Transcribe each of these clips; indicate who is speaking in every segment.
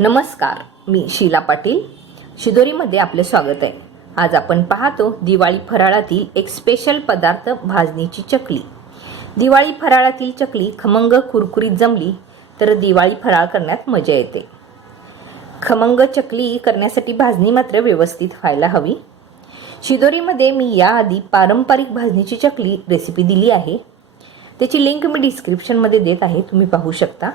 Speaker 1: नमस्कार मी शीला पाटील. शिदोरीमध्ये आपले स्वागत आहे. आज आपण पाहतो दिवाळी फराळातील एक स्पेशल पदार्थ भाजणीची चकली. दिवाळी फराळातील चकली खमंग कुरकुरीत जमली तर दिवाळी फराळ करण्यात मजा येते. खमंग चकली करण्यासाठी भाजणी मात्र व्यवस्थित व्हायला हवी. शिदोरीमध्ये मी याआधी पारंपरिक भाजणीची चकली रेसिपी दिली आहे. त्याची लिंक मी डिस्क्रिप्शनमध्ये देत आहे तुम्ही पाहू शकता.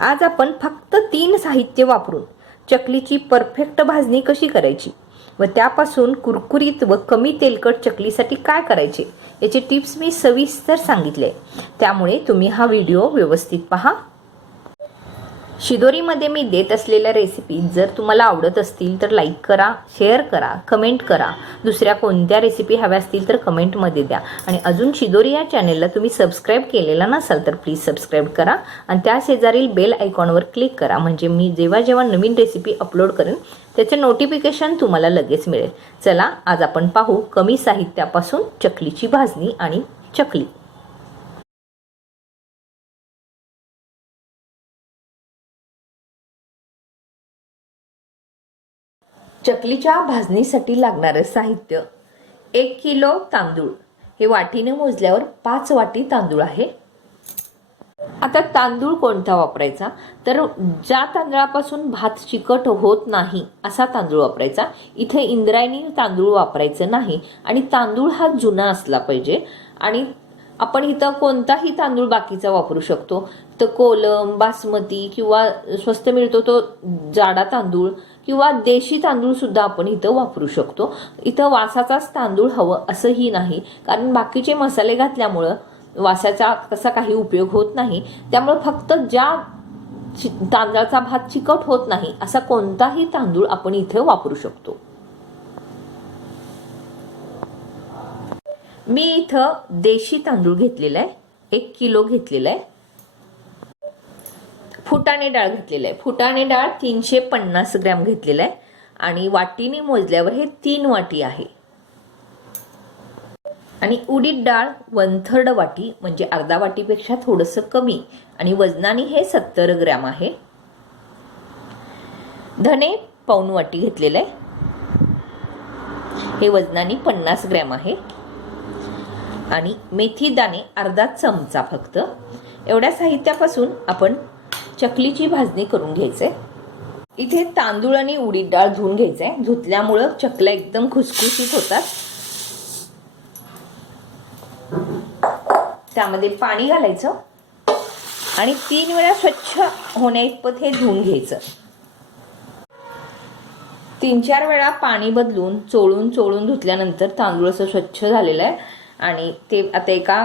Speaker 1: आज आपण फक्त तीन साहित्य वापरून चकलीची परफेक्ट भाजणी कशी करायची? व त्यापासून कुरकुरीत व कमी तेलकट चकलीसाठी काय करायचे? याचे टिप्स मी सविस्तर सांगितले. त्यामुळे तुम्ही हा व्हिडिओ व्यवस्थित पहा. शिदोरीमध्ये मी देत असलेल्या रेसिपी जर तुम्हाला आवडत असतील तर लाईक करा शेअर करा कमेंट करा. दुसऱ्या कोणत्या रेसिपी हव्या असतील तर कमेंटमध्ये द्या. आणि अजून शिदोरी या चॅनेलला तुम्ही सबस्क्राईब केलेला नसाल तर प्लीज सबस्क्राईब करा. आणि त्या शेजारील बेल आयकॉनवर क्लिक करा. म्हणजे मी जेव्हा जेव्हा नवीन रेसिपी अपलोड करेन त्याचे नोटिफिकेशन तुम्हाला लगेच मिळेल. चला आज आपण पाहू कमी साहित्यापासून चकलीची भाजणी आणि चकली. चकलीच्या भाजणीसाठी लागणारं साहित्य. एक किलो तांदूळ. हे वाटीने मोजल्यावर पाच वाटी तांदूळ आहे. आता तांदूळ कोणता वापरायचा? तर ज्या तांदळापासून भात चिकट होत नाही असा तांदूळ वापरायचा. इथे इंद्रायणी तांदूळ वापरायचं नाही आणि तांदूळ हा जुना असला पाहिजे. आणि आपण इथं कोणताही तांदूळ बाकीचा वापरू शकतो. तर कोलम बासमती किंवा स्वस्त मिळतो तो जाडा तांदूळ. किंवा देशी तांदूळसुद्धा आपण इथं वापरू शकतो. इथं वासाचाच तांदूळ हवं असंही नाही. कारण बाकीचे मसाले घातल्यामुळं वासाचा तसा काही उपयोग होत नाही. त्यामुळं फक्त ज्या चि- तांदळाचा भात चिकट होत नाही असा कोणताही तांदूळ आपण इथे वापरू शकतो. मी इथं देशी तांदूळ घेतलेला आहे. एक किलो घेतलेला आहे. फुटाणे डाळ घेतलेलं आहे. फुटाणे डाळ तीनशे पन्नास ग्रॅम घेतलेलं आहे. आणि वाटीने मोजल्यावर हे तीन वाटी आहे. आणि उडीद डाळ वन थर्ड वाटी म्हणजे अर्धा वाटीपेक्षा थोडंसं कमी. आणि वजनाने हे सत्तर ग्रॅम आहे. धने पाऊन वाटी घेतलेलं आहे. हे वजनाने पन्नास ग्रॅम आहे. आणि मेथी दाणे अर्धा चमचा फक्त. एवढ्या साहित्यापासून आपण चकलीची भाजणी करून घ्यायचे. इथे तांदूळ आणि उडीद डाळ धुवून घ्यायचे. धुतल्यामुळं चकल्या एकदम खुसखुशीत होतात. त्यामध्ये पाणी घालायचं. आणि तीन वेळा स्वच्छ होण्या इतपत हे धुवून घ्यायचं. तीन चार वेळा पाणी बदलून चोळून चोळून धुतल्यानंतर तांदूळ असं स्वच्छ झालेलं आहे. आणि ते आता एका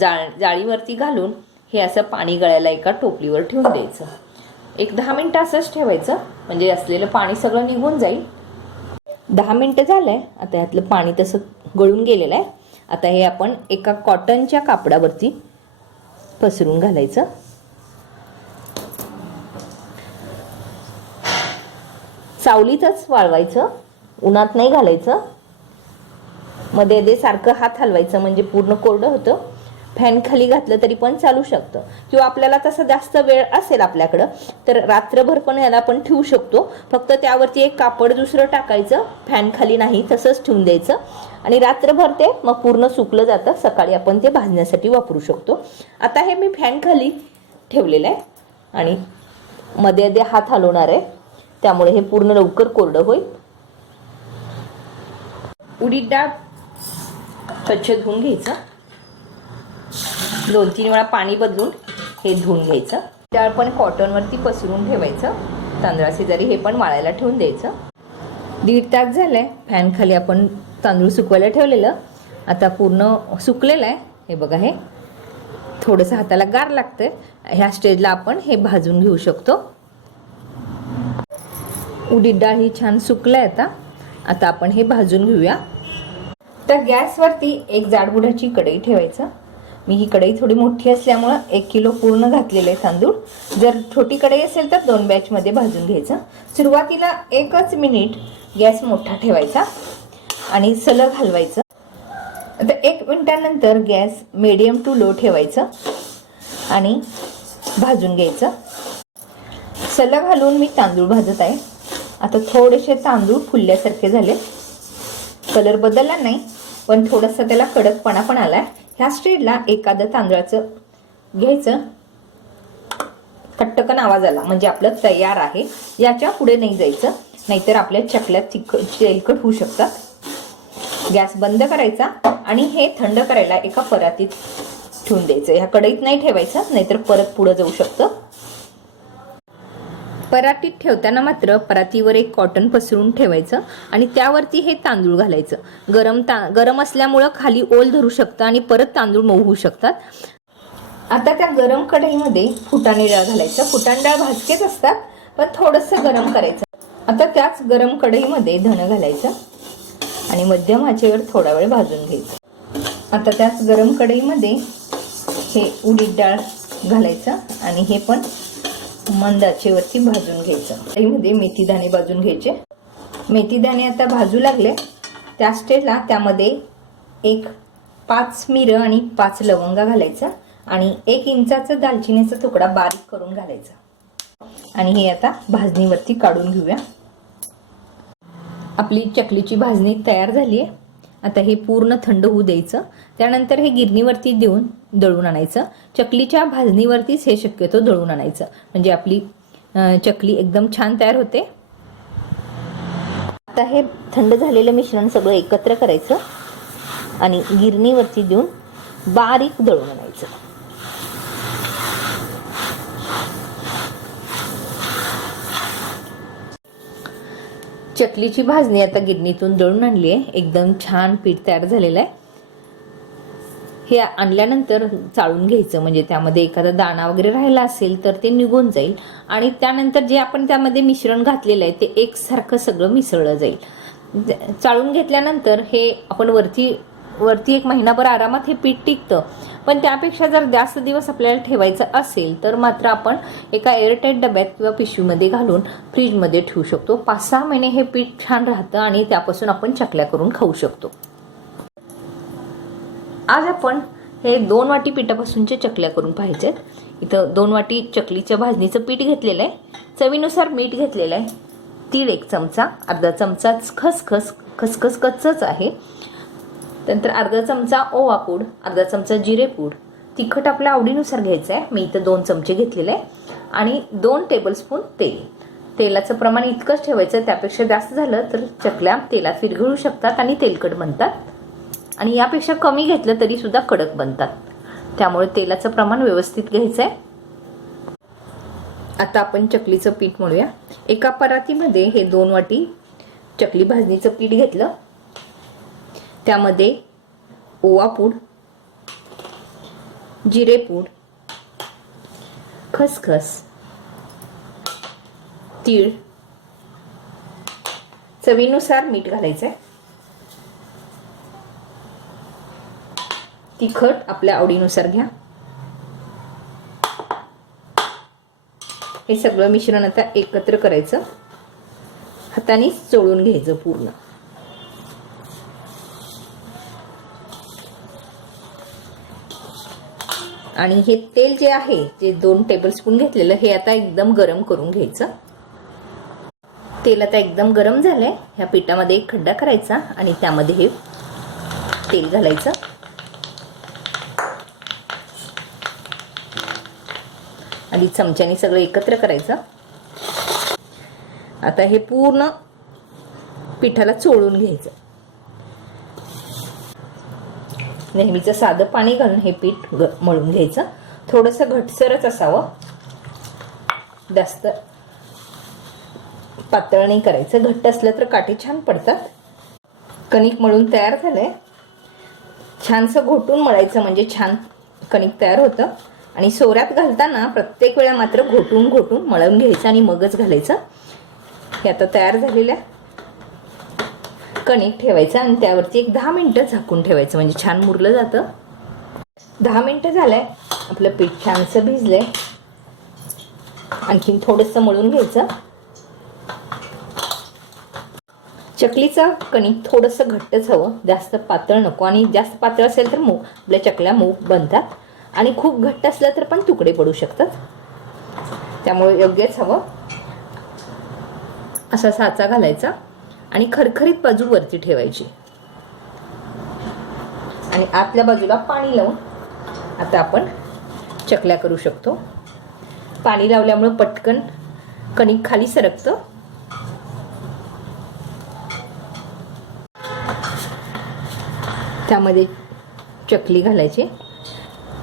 Speaker 1: जाळ जाळीवरती घालून हे असं पाणी गळायला एका टोपलीवर ठेवून द्यायचं. एक दहा मिनटं असंच ठेवायचं. म्हणजे असलेलं पाणी सगळं निघून जाईल. दहा मिनटं झालंय. आता यातलं पाणी तसं गळून गेलेलं आहे. आता हे आपण एका कॉटनच्या कापडावरती पसरून घालायचं. सावलीतच वाळवायचं. उन्हात नाही घालायचं. मध्ये मध्ये सारखं हात हलवायचं. म्हणजे पूर्ण कोरडं होतं. फॅन खाली घातलं तरी पण चालू शकतं. किंवा आपल्याला तसा जास्त वेळ असेल आपल्याकडं तर रात्रभर पण याला आपण ठेवू शकतो. फक्त त्यावरती एक कापड दुसरं टाकायचं फॅन खाली नाही तसंच ठेवून द्यायचं. आणि रात्रभर ते मग पूर्ण सुकलं जातं सकाळी आपण ते भाजण्यासाठी वापरू शकतो. आता हे मी फॅन खाली ठेवलेलं आहे. आणि मध्ये मध्ये हात हलवणार आहे. त्यामुळे हे पूर्ण लवकर कोरडं होईल. उडीद डाळ स्वच्छ धुवून घ्यायचं. दोन तीन वेळा पाणी बदलून हे धुवून घ्यायचं. डाळ पण कॉटनवरती पसरून ठेवायचं. तांदळा जरी हे पण वाळायला ठेवून द्यायचं. दीड तास झालं आहे फॅनखाली आपण तांदूळ सुकवायला ठेवलेलं. आता पूर्ण सुकलेलं आहे. हे बघा हे. थोडंसं हाताला गार लागतं ह्या स्टेजला आपण हे भाजून घेऊ शकतो. उडीद डाळ ही छान सुकलं आहे आता. आता आपण हे भाजून घेऊया. तर गॅसवरती एक जाडबुडाची कढई ठेवायचं. मी ही कढई थोडी मोठी असल्यामुळं एक किलो पूर्ण घातलेले आहे तांदूळ. जर छोटी कढई असेल तर दोन बॅचमध्ये भाजून घ्यायचं. सुरुवातीला एकच मिनिट गॅस मोठा ठेवायचा आणि सलग हलवायचं. आता एक मिनटानंतर गॅस मिडियम टू लो ठेवायचं आणि भाजून घ्यायचं. सलग घालून मी तांदूळ भाजत आहे. आता थोडेसे तांदूळ फुलल्यासारखे झाले. कलर बदलला नाही पण थोडंसं त्याला कडकपणा पण आला आहे ह्या स्टेजला एखादं तांदळाचं घ्यायचं. खट्टकन आवाज आला म्हणजे आपलं तयार आहे. याच्यापुढे नाही जायचं. नाहीतर आपल्या चकल्या तिखट तेलकट होऊ शकतात. गॅस बंद करायचा आणि हे थंड करायला एका परातीत ठेवून द्यायचं. ह्या कढईत नाही ठेवायचं नाहीतर परत पुढं जाऊ शकतं. परातीत ठेवताना मात्र परातीवर एक कॉटन पसरून ठेवायचं आणि त्यावरती हे तांदूळ घालायचं. गरम ता गरम असल्यामुळं खाली ओल धरू शकतं आणि परत तांदूळ मऊ होऊ शकतात. आता त्या गरम कढईमध्ये फुटाणे डाळ घालायचं. फुटाणे डाळ भाजकेच असतात पण थोडंसं गरम करायचं. आता त्याच गरम कढईमध्ये धन घालायचं आणि मध्यम आचेवर थोडा वेळ भाजून घ्यायचं. आता त्याच गरम कढईमध्ये हे उडीद डाळ घालायचं आणि हे पण मंद आचेवरती भाजून घ्यायचं. त्यामध्ये मेथीदाणे भाजून घ्यायचे. मेथीदाणे आता भाजू लागले. त्या स्टेजला त्यामध्ये एक पाच मिरं आणि पाच लवंगा घालायचा आणि एक इंचाचा दालचिनीचा तुकडा बारीक करून घालायचा. आणि हे आता भाजणीवरती काढून घेऊया. आपली चकलीची भाजणी तयार झाली आहे आता हे पूर्ण थंड होऊ द्यायचं. त्यानंतर हे गिरणीवरती देऊन दळून आणायचं. चकलीच्या भाजणीवरतीच हे शक्यतो दळून आणायचं. म्हणजे आपली चकली एकदम छान तयार होते. आता हे थंड झालेलं मिश्रण सगळं एकत्र करायचं. आणि गिरणीवरती देऊन बारीक दळून आणायचं. चकलीची भाजणी आता गिरणीतून दळून आणली आहे. एकदम छान पीठ तयार झालेलं आहे. हे आणल्यानंतर चाळून घ्यायचं. म्हणजे त्यामध्ये एखादा दाणा वगैरे राहिला असेल तर ते निघून जाईल. आणि त्यानंतर जे आपण त्यामध्ये मिश्रण घातलेलं आहे ते एकसारखं सगळं मिसळलं जाईल. चाळून घेतल्यानंतर हे आपण वरती वरती एक महिनाभर आरामात हे पीठ टिकतं. पण त्यापेक्षा जर जास्त दिवस आपल्याला ठेवायचं असेल तर मात्र आपण एका एअरटाईट डब्यात किंवा पिशवीमध्ये घालून फ्रीजमध्ये ठेवू शकतो. पाच सहा महिने हे पीठ छान राहतं आणि त्यापासून आपण चकल्या करून खाऊ शकतो. आज आपण हे दोन वाटी पिठापासूनचे चकल्या करून पाहिजेत इथं दोन वाटी चकलीच्या भाजणीचं पीठ घेतलेलं आहे. चवीनुसार मीठ घेतलेलं आहे. तीळ एक चमचा अर्धा चमचा खसखस खसखस कच्चच आहे. त्यानंतर अर्धा चमचा ओवा पूड अर्धा चमचा जिरे पूड. तिखट आपल्या आवडीनुसार घ्यायचं आहे मी इथं दोन चमचे घेतलेले आहे. आणि दोन टेबलस्पून तेल. तेलाचं प्रमाण इतकंच ठेवायचं त्यापेक्षा जास्त झालं तर चकल्या तेलात विरघळू शकतात आणि तेलकट बनतात. आणि यापेक्षा कमी घेतलं तरी सुद्धा कडक बनतात. त्यामुळे तेलाचं प्रमाण व्यवस्थित घ्यायचं आहे आता आपण चकलीचं पीठ म्हणूया एका परातीमध्ये हे दोन वाटी चकली भाजणीचं पीठ घेतलं. त्यामध्ये ओवापूड जिरेपूड खसखस तीळ चवीनुसार मीठ घालायचं आहे तिखट आपल्या आवडीनुसार घ्या. हे सगळं मिश्रण आता एकत्र करायचं. हाताने चोळून घ्यायचं पूर्ण. आणि हे तेल जे आहे जे दोन टेबलस्पून घेतलेलं हे आता एकदम गरम करून घ्यायचं. तेल आता एकदम गरम झालंय. ह्या पिठामध्ये एक खड्डा करायचा आणि त्यामध्ये हे तेल घालायचं. आधी चमच्याने सगळं एकत्र करायचं. आता हे पूर्ण पिठाला चोळून घ्यायचं. नेहमीचं साधं पाणी घालून हे पीठ मळून घ्यायचं. थोडंसं घटसरच असावं. जास्त पातळ नाही करायचं. घट्ट असलं तर काठी छान पडतात. कणिक मळून तयार झालंय. छानसं घोटून मळायचं म्हणजे छान कणिक तयार होतं. आणि सोऱ्यात घालताना प्रत्येक वेळा मात्र घोटून घोटून मळून घ्यायचं आणि मगच घालायचं. हे आता तयार झालेलं आहे. कणिक ठेवायचं आणि त्यावरती एक दहा मिनटं झाकून ठेवायचं. म्हणजे छान मुरलं जातं. दहा मिनटं झालंय. आपलं पीठ छानसं भिजलंय. आणखीन थोडंसं मळून घ्यायचं. चकलीचं कणिक थोडंसं घट्टच हवं. जास्त पातळ नको. आणि जास्त पातळ असेल तर मऊ. आपल्या चकल्या मऊ बनतात. आणि खूप घट्ट असलं तर पण तुकडे पडू शकतात. त्यामुळे योग्यच हवं. असा साचा घालायचा. आणि खरखरीत बाजू वरती ठेवायची. आणि आतल्या बाजूला पाणी लावून आता आपण चकल्या करू शकतो. पाणी लावल्यामुळं पटकन कणिक खाली सरकतं. त्यामध्ये चकली घालायची.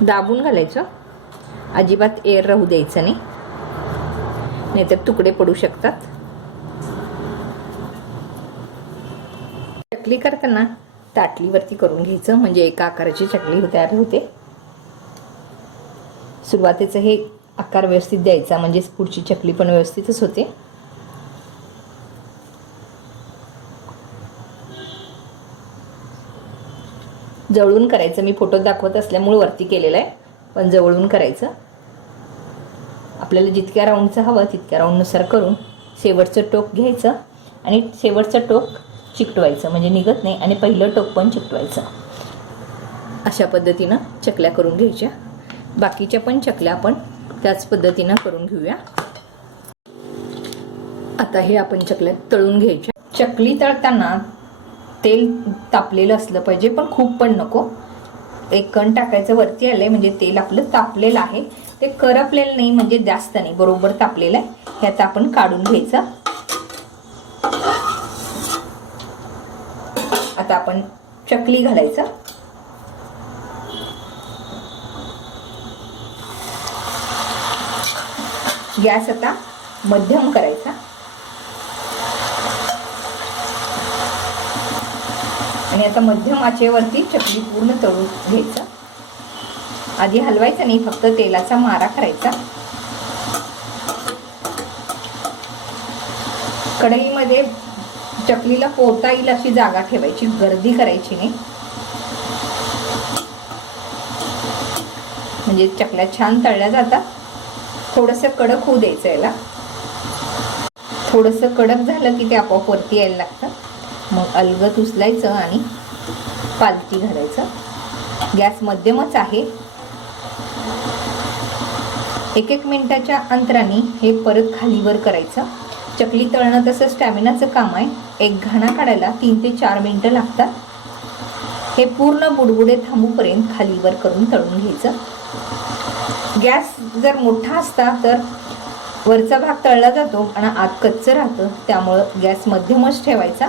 Speaker 1: दाबून घालायचं. अजिबात एअर राहू द्यायचं नाही. नाहीतर तुकडे पडू शकतात. चकली करताना ताटलीवरती करून घ्यायचं. म्हणजे एका आकाराची चकली हो- तयार होते. सुरुवातीचं हे आकार व्यवस्थित द्यायचा. म्हणजे पुढची चकली पण व्यवस्थितच होते. जवळून करायचं. मी फोटो दाखवत असल्यामुळे वरती केलेलं आहे. पण जवळून करायचं. आपल्याला जितक्या राऊंडचं हवं तितक्या राऊंडनुसार करून शेवटचं टोक घ्यायचं. आणि शेवटचं टोक चिकटवायचं म्हणजे निघत नाही आणि पहिलं टोक पण चिकटवायचं. अशा पद्धतीनं चकल्या करून घ्यायच्या. बाकीच्या पण चकल्या आपण त्याच पद्धतीनं करून घेऊया. आता हे आपण चकल्या तळून घ्यायच्या. चकली तळताना तेल तापलेलं असलं पाहिजे पण खूप पण नको. एक कण टाकायचं वरती आलंय म्हणजे तेल आपलं तापलेलं आहे. ते करपलेलं नाही म्हणजे जास्त नाही बरोबर तापलेलं आहे. हे आता आपण काढून घ्यायचं. आता आपण चकली घालायचं. गॅस आता मध्यम करायचा. आणि आता मध्यम आचेवरती चकली पूर्ण तळून घ्यायचं. आधी हलवायचं नाही फक्त तेलाचा मारा करायचा. कढईमध्ये चकलीला पोहता येईल अशी जागा ठेवायची गर्दी करायची नाही. म्हणजे चकल्या छान तळल्या जातात. थोडंसं कडक होऊ द्यायचं याला. थोडंसं कडक झालं की ते आपोआप वरती यायला लागतं. मग अलगत उचलायचं आणि पालती घालायचं. गॅस मध्यमच आहे. एक एक मिनिटाच्या अंतराने हे परत खालीवर करायचं. चकली तळणं तसं स्टॅमिनाचं काम आहे. एक घाणा काढायला तीन ते चार मिनटं लागतात. हे पूर्ण बुडबुडे थांबूपर्यंत खालीवर करून तळून घ्यायचं. गॅस जर मोठा असता तर वरचा भाग तळला जातो आणि आत कच्चं राहतं. त्यामुळं गॅस मध्यमच ठेवायचा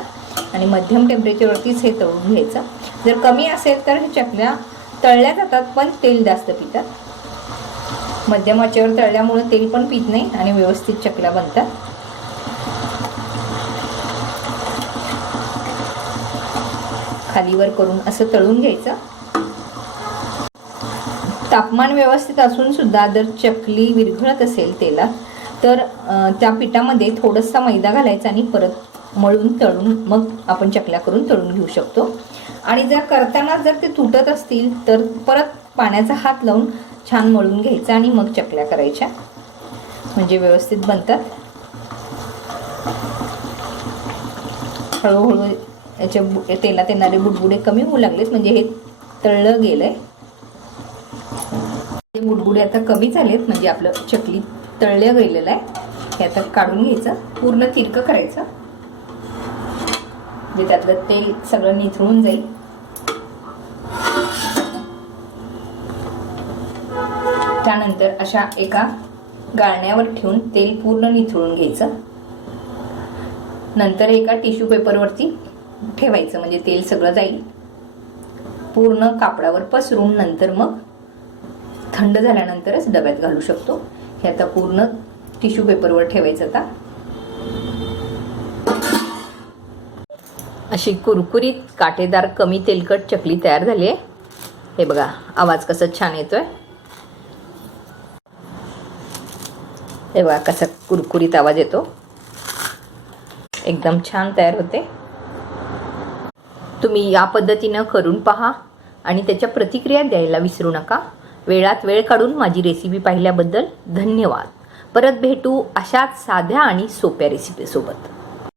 Speaker 1: आणि मध्यम टेम्परेचरवरतीच हे तळून घ्यायचं. जर कमी असेल तर हे चकल्या तळल्या जातात पण तेल जास्त पितात. मध्यम आचेवर तेल पण पित नाही आणि व्यवस्थित चकल्या बनतात. खालीवर करून असं तळून घ्यायचं. तापमान व्यवस्थित असून सुद्धा जर चकली विरघळत असेल तेलात तर त्या पिठामध्ये थोडंसा मैदा घालायचा आणि परत मळून तळून मग आपण चकल्या करून तळून घेऊ शकतो. आणि जर करताना जर ते तुटत असतील तर परत पाण्याचा हात लावून छान मळून घ्यायचा आणि मग चकल्या करायच्या. म्हणजे व्यवस्थित बनतात. हळूहळू याचे बु- तेलात येणारे बुडबुडे कमी होऊ लागलेत म्हणजे हे तळलं गेलंय. हे बुडबुडे आता कमी झालेत म्हणजे आपलं चकली तळलं गेलेलं आहे. हे आता काढून घ्यायचं पूर्ण तिरकं करायचं. म्हणजे त्यातलं तेल सगळं निथळून जाईल. त्यानंतर अशा एका गाळण्यावर ठेवून तेल पूर्ण निथळून घ्यायचं. नंतर एका टिश्यू पेपरवरती ठेवायचं म्हणजे तेल सगळं जाईल. पूर्ण कापडावर पसरून नंतर मग थंड झाल्यानंतरच डब्यात घालू शकतो. हे आता पूर्ण टिश्यू पेपरवर ठेवायचं आता. अशी कुरकुरीत काटेदार कमी तेलकट चकली तयार झाली आहे. हे बघा आवाज कसा छान येतोय. हे बघा कसा कुरकुरीत आवाज येतो. एकदम छान तयार होते. तुम्ही या पद्धतीनं करून पहा आणि त्याच्या प्रतिक्रिया द्यायला विसरू नका. वेळात वेळ काढून माझी रेसिपी पाहिल्याबद्दल धन्यवाद. परत भेटू अशाच साध्या आणि सोप्या रेसिपीसोबत